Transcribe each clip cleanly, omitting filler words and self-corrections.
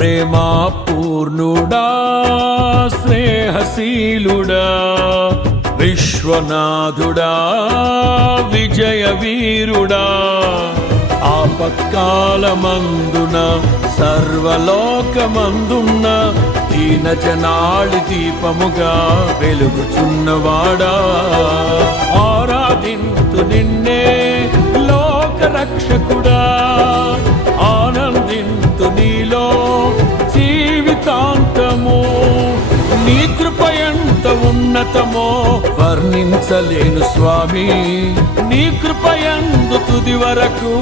ప్రేమా పూర్ణుడా స్నేహశీలుడా విశ్వనాథుడా విజయ వీరుడా ఆపత్కాలమందున సర్వలోకమందున్న దీన జనాళి దీపముగా వెలుగుచున్నవాడా ఆరాధింతు నిన్నే లోక రక్షకుడా ఆనందింతు నీలో జీవితాంతము నీ కృప ఎంత ఉన్నతమో వర్ణించలేను స్వామి నీ కృప యందు తుది వరకు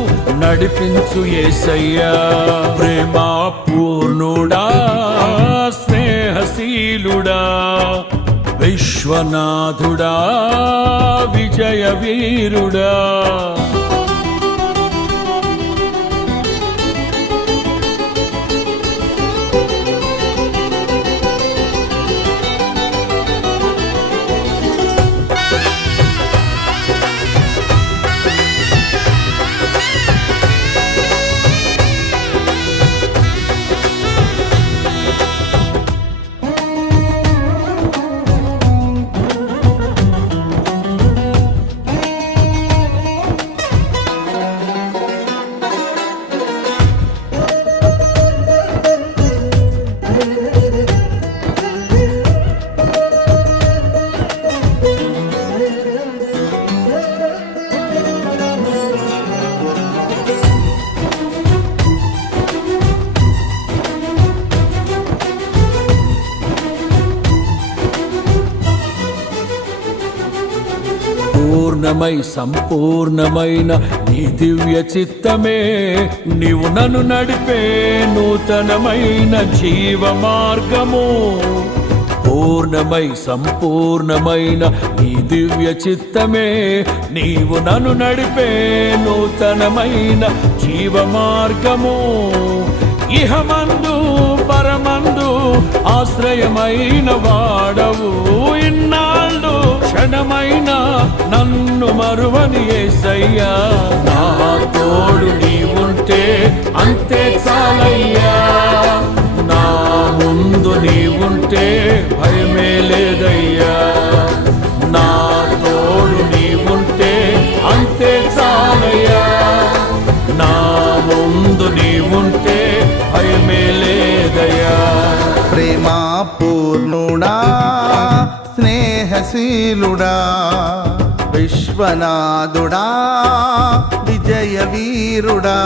నడిపించు యేసయ్యా ప్రేమా పూర్ణుడా స్నేహశీలుడా విశ్వనాథుడా విజయ వీరుడా పూర్ణమై సంపూర్ణమైన నీ దివ్య చిత్తమే నీవు నన్ను నడిపే నూతనమైన జీవ మార్గము పూర్ణమై సంపూర్ణమైన నీ దివ్య చిత్తమే నీవు నన్ను నడిపే నూతనమైన జీవ మార్గము ఇహమందు పరమందు ఆశ్రయమైన వాడవు ఇన్నాళ్ళు క్షణమైన నన్ను మరువని యేసయ్యా నా తోడు నీవుంటే అంతే చాలయ్యా నా ముందు నీవుంటే భయమే లేదయ్యా నా తోడు నీవుంటే అంతే చాలయ్యా నా ముందు నీవుంటే భయమే లేదయ్యా ప్రేమా పూర్ణుడా స్నేహశీలుడా విశ్వనాథుడా విజయ వీరుడా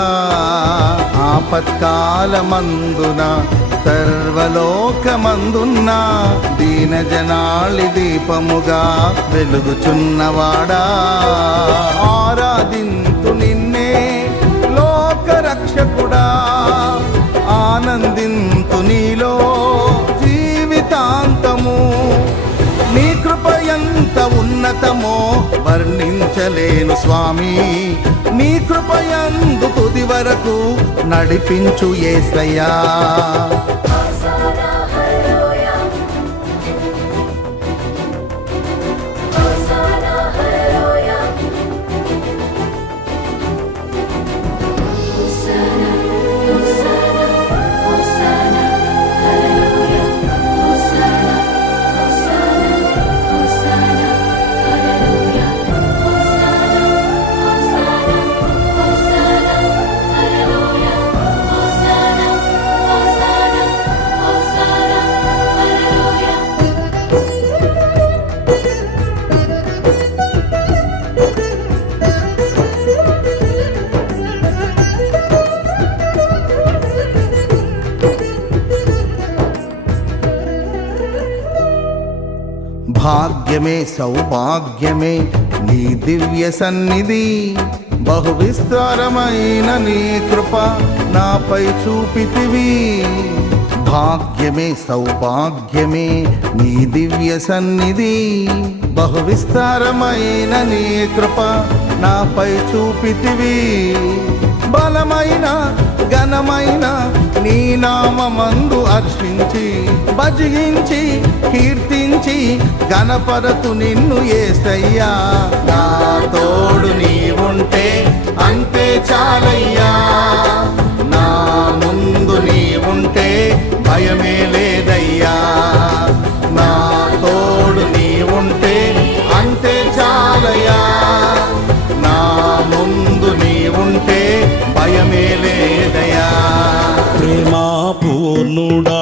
ఆపత్కాలమందున సర్వలోకమందున్న దీన జనాళి దీపముగా వెలుగుచున్నవాడా ఆరాధింతు నిన్నే లోక రక్షకుడా ఆనందింతు నీలో జీవితాంతము నీ కృప ఎంత ఉన్నతమో వర్ణించలేను స్వామి నీ కృప యందు తుది వరకు నడిపించు యేసయ్యా భాగ్యమే సౌభాగ్యమే నీ దివ్య సన్నిధి బహు విస్తారమైన నీ కృప నాపై చూపితివి భాగ్యమే సౌభాగ్యమే నీ దివ్య సన్నిధి బహు విస్తారమైన నీ కృప నాపై చూపితివి బలమైన ఘనమైన నీ నామమందు అర్చించి భజించి కీర్తించి గణపరతు నిన్ను యేసయ్యా నా తోడు నీవుంటే అంతే చాలయ్యా నా ముందు నీవుంటే ప్రేమా పూర్ణుడా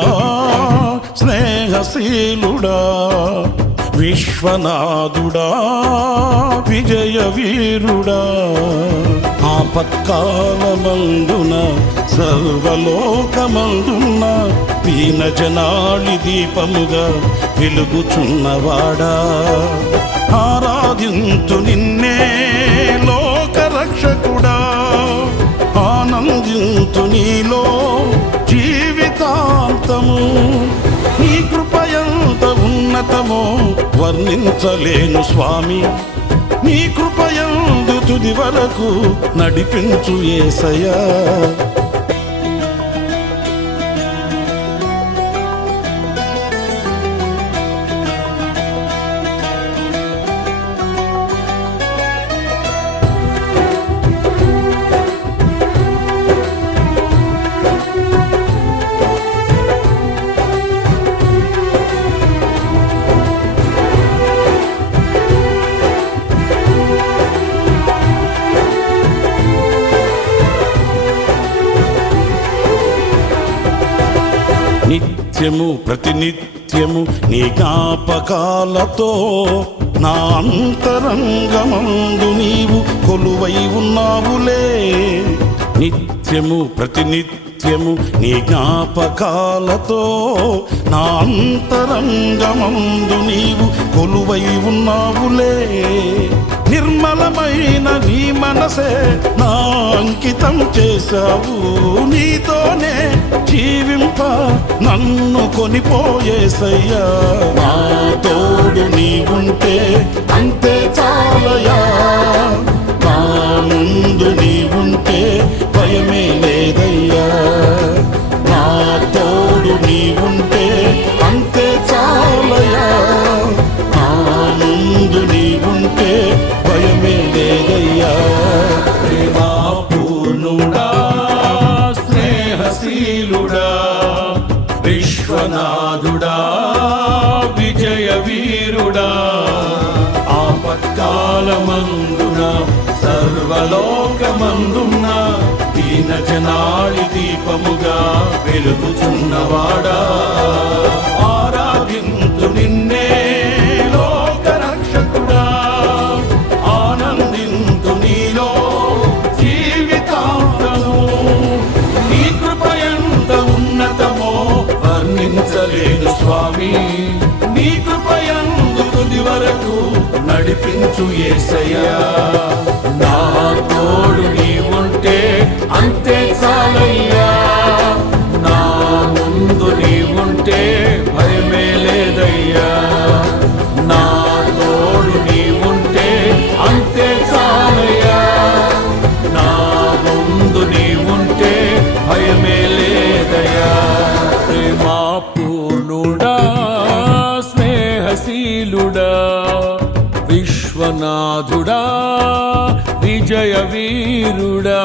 స్నేహశీలుడా విశ్వనాథుడా విజయ వీరుడా ఆపత్కాలమందున సర్వలోకమందున దీనజనాళి దీపముగా వెలుగుచున్నవాడా ఆరాధింతు నిన్నే లోకరక్షకుడా ఆనందింతు నీలో జీవితాంతము నీ కృపయంత ఉన్నతమో వర్ణించలేను స్వామి నీ కృపయందు తుది వరకు నడిపించు యేసయ్యా నిత్యము ప్రతినిత్యము నీ జ్ఞాపకాలతో నా అంతరంగమందు నీవు కొలువై ఉన్నావులే నిత్యము ప్రతినిత్యము నీ జ్ఞాపకాలతో నా అంతరంగమందు నీవు కొలువై ఉన్నావులే నిర్మలమైన నీ మనసే నా అంకితం చేశావు నీతోనే జీవింప నన్ను కొనిపోయేసయ్యా నా తోడు నీవుంటే అంతే చాలయా నా ముందు నీవుంటే భయమే లేదయ్యా నా తోడు నీవుంటే అంతే చాలయా నా ముందు నీవుంటే భయమే లేదయ్యా ప్రేమా పూర్ణుడా స్నేహశీలుడా విశ్వనాథుడా విజయ వీరుడా ఆపత్కాలమందున సర్వలోకమందున దీనజనాళి దీపముగా వెలుగుచున్నవాడా ఆరాధింతు నిన్నే లోకరక్షకుడా ఆనందింతు నీలో జీవితాంతము నీ కృపయంత ఉన్నతమో వర్ణించలేను స్వామి నీ కృపయందు తుది వరకు నడిపించు యేసయ్యా నా తోడు నీవుంటే అంతే చాలయ్యా నా ముందు నీవుంటే భయమే లేదయ్యా నా తోడు నీవుంటే అంతే చాలయ్యా నా ముందు నీవుంటే భయమే లేదయ్యా ప్రేమా పూర్ణుడా స్నేహశీలుడా విశ్వనాథుడా విజయ వీరుడా